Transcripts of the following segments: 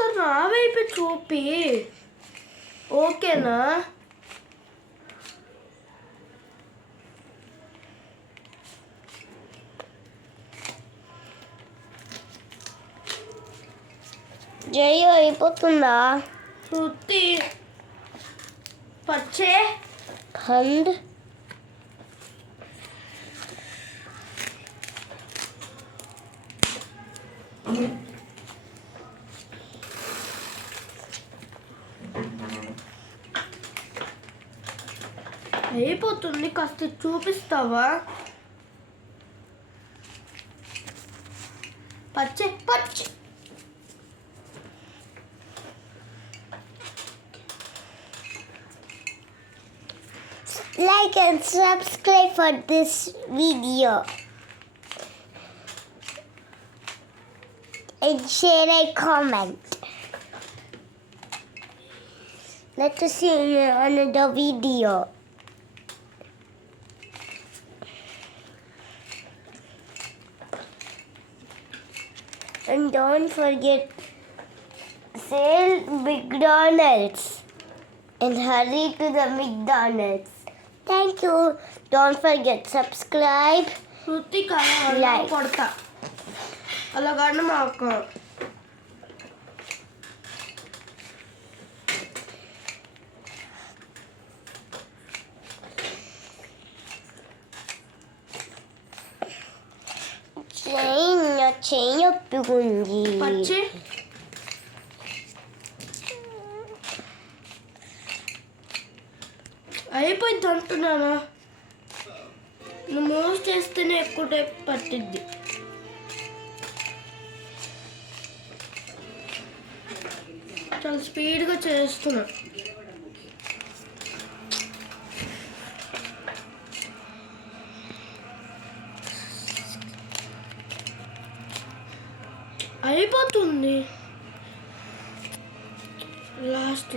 ఒకసారి నా వైపు చూపి. ఓకేనా? జై అయిపోతుందా? శృతి పచ్చే హండ్ అయిపోతుంది, కాస్త చూపిస్తావా? పచ్చే పచ్చ like and subscribe for this video and share a comment. Let us see you in another video. And don't forget, say McDonald's and hurry to the McDonald's. Thank you. Don't forget, subscribe. శృతి Like. కొడతా అలాగన్నా మాకు. చేయి ఒప్పుకుంది. పచ్చి అయిపోయింది అంటున్నానా? నువ్వు మూవ్ చేస్తేనే ఎక్కువ టైప్ పట్టిద్ది. చాలా స్పీడ్గా చేస్తున్నా. అయిపోతుంది లాస్ట్.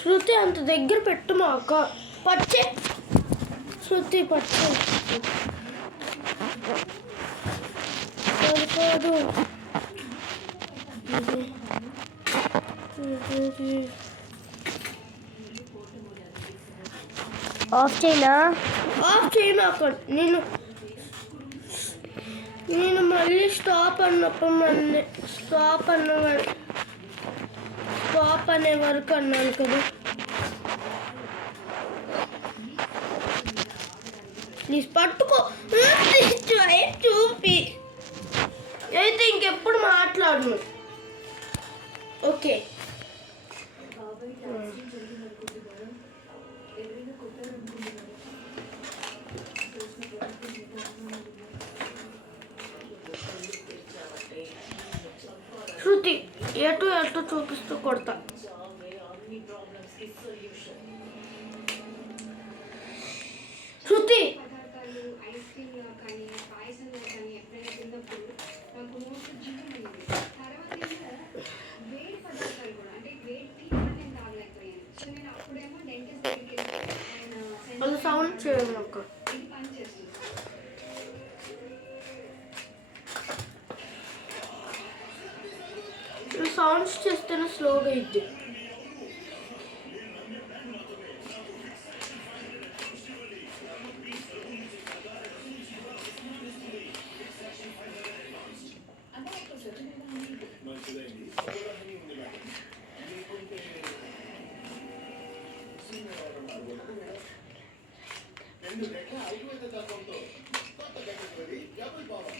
శృతి అంత దగ్గర పెట్టు మాక. పచ్చే శృతి పచ్చే సరిపోదు. ఆఫ్ చేయనా? ఆఫ్ చేయి మాకు. నేను మళ్ళీ స్టాప్ అన్నప్పుడు స్టాప్ అనే వరకు అన్నాను కదా. ప్లీజ్ పట్టుకో. చూపి అయితే ఇంకెప్పుడు మాట్లాడను. ఓకే. శృతి ఎటు చూపిస్తూ కొడతా. శృతి వాళ్ళు సౌండ్ చేయండి అక్క. సౌండ్స్ చేస్తేనే స్లోగా ఇద్ది. ఎందుకంటే ఆయుర్వేద తత్వంతో కొత్త కేటగిరీ డబుల్ పవర్